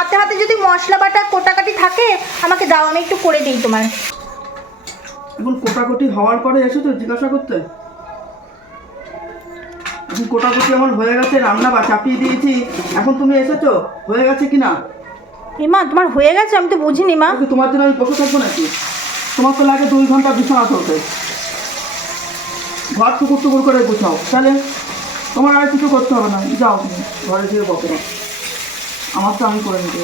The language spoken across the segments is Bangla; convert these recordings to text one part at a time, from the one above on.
হাতে হাতে যদি মশলা বাটা কোটাকাটি থাকে আমাকে দাও আমি একটু করে দিই তোমার। এখন কোটাকুটি হওয়ার পরে এসেছ জিজ্ঞাসা করতে। এখন কোটাকুটি আমার হয়ে গেছে রান্না বা চাপিয়ে দিয়েছি। এখন তুমি এসেছ হয়ে গেছে কি না এমা তোমার হয়ে গেছে? আমি তো বুঝিনি মা। তোমার জন্য আমি বসে থাকব নাকি? তোমার তো লাগে দুই ঘণ্টা বিছানা চলতে। ঘর টুকুর টুকুর করে গুছাও। তাহলে তোমার আর কিছু করতে হবে না। যাও তুমি ঘরে গিয়ে বসে। আমার তো আমি করে নিতে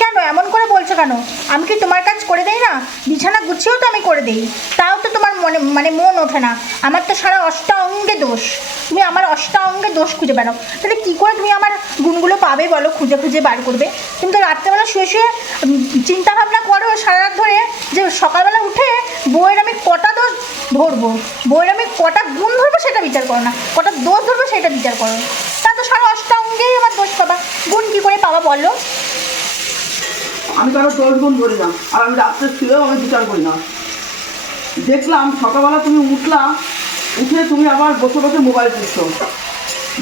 কেন? এমন করে বলছো কেন? আমি কি তোমার কাজ করে দেই না? বিছানা গুছিয়েও তো আমি করে দিই। তাও তো তোমার মনে মানে মন ওঠে না। আমার তো সারা অষ্টা অঙ্গে দোষ। তুমি আমার অষ্টা অঙ্গে দোষ খুঁজে বেড়াও। তাহলে কী করে তুমি আমার গুণগুলো পাবে বলো? খুঁজে খুঁজে বার করবে। তুমি তো রাত্রেবেলা শুয়ে শুয়ে উম, চিন্তা ভাবনা করো সারা রাত ধরে যে সকালবেলা উঠে বইয়ের আমি কটা দোষ ধরবো? বইয়ের আমি কটা গুণ ধরবো সেটা বিচার করো না। কটা দোষ ধরবো সেটা বিচার করো তা তো সারা অষ্টাঙ্গেই আমার দোষ পাবা গুণ কী করে পাবা বলো। আমি কারও দশ গুণ ধরি না আর আমি রাত্রে শুয়েও আমি বিচার করি না। দেখলাম সকালবেলা তুমি উঠলা, উঠে তুমি আবার বসে বসে মোবাইল টিপছো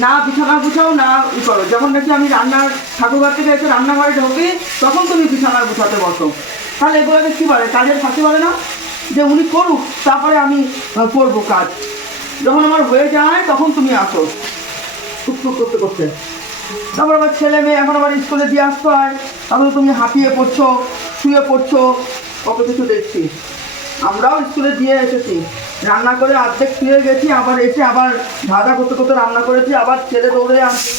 না বিছানা গুছাও, না ই করো। যখন নাকি আমি রান্নার ঠাকুরঘর থেকে এসে রান্নাঘরে ঢোকি, তখন তুমি বিছানা গুছাতে বসো। তাহলে এগুলোকে কী বলে? কাজের ফাঁকি বলে না? যে উনি করুক, তারপরে আমি করব কাজ। যখন আমার হয়ে যায়, তখন তুমি আসো। টুকটুক করতে করতে। তারপর আমার ছেলে মেয়ে এখন আবার স্কুলে দিয়ে আসতে হয়। তারপরে তুমি হাঁপিয়ে পড়ছো, শুয়ে পড়ছো, কত কিছু দেখছি। আমরাও স্কুলে দিয়ে এসেছি। রান্না করে অর্ধেক শুয়ে গেছি, আবার এসে আবার ধাঁধা করতে করতে রান্না করেছি, আবার ছেলে দৌড়ে গেছি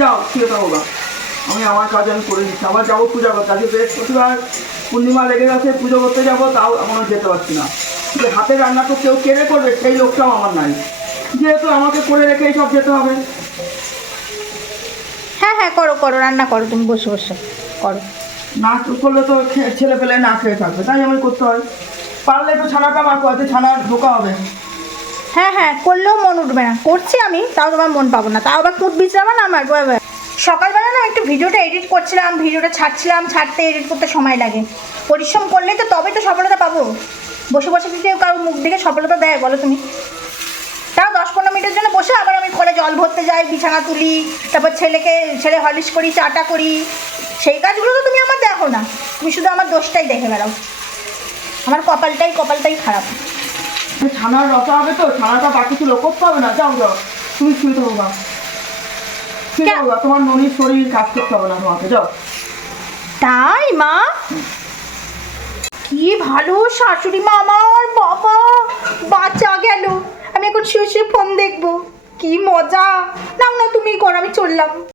যাও, শুয়ে থাকো বা আমি আমার কাজ আমি করে দিচ্ছি। আবার যাব পূজা করতে। আজকে বৃহস্পতিবার পূর্ণিমা লেগে গেছে, পুজো করতে যাব, তাও এখনও যেতে পারছি না। হাতে রান্না তো কেউ কেড়ে করবে, সেই লোকটাও আমার নাই। যেহেতু আমাকে করে রেখেই সব যেতে হবে। হ্যাঁ হ্যাঁ করো করো রান্না করো তুমি বসে বসে করো। না করলে তো ছেলে পেলে না খেয়ে থাকবে তাই আমি করতে হয়। পারলে তো ছানাটা মাখো আছে ছানা ঢোকা হবে। হ্যাঁ হ্যাঁ করলেও মন উঠবে না। করছি আমি তাও তোমার মন পাবো না। তাও আবার কুট বিশ্রামা না আমার? সকালবেলা না একটু ভিডিওটা এডিট করছিলাম ভিডিওটা ছাড়ছিলাম ছাড়তে এডিট করতে সময় লাগে। পরিশ্রম করলে তো তবেই তো সফলতা পাবো। বসে বসে কি কেউ কারোর মুখ দেখে সফলতা দেয় বলো তুমি তাও দশ পনেরো মিনিটের জন্য ঘরে জল ভরতে যাই বিছানা তুলি তারপর ছেলেকে ছেলে হলিশ করি চাটা করি। সেই কাজগুলো তো তুমি আমার দেখো না। তুমি শুধু আমার দোষটাই দেখে বেড়াও। আমার কপালটাই কপালটাই খারাপ। ছানার রসা হবে তো ছানাটা বাকি কিছু লোক করতে হবে না। যাও যাও। তুমি শুয়ে থাকো গা শুয়ে কে- থাকো তোমার ননির শরীর কাজ করতে হবে না তোমাকে। যাও। তাই মা? কি ভালো শাশুড়ি মা আমার বাবা! বাচ্চা গেল। আমি এখন শুয়ে শুয়ে ফোন দেখব। কি মজা। নাও না তুমি করো আমি চললাম।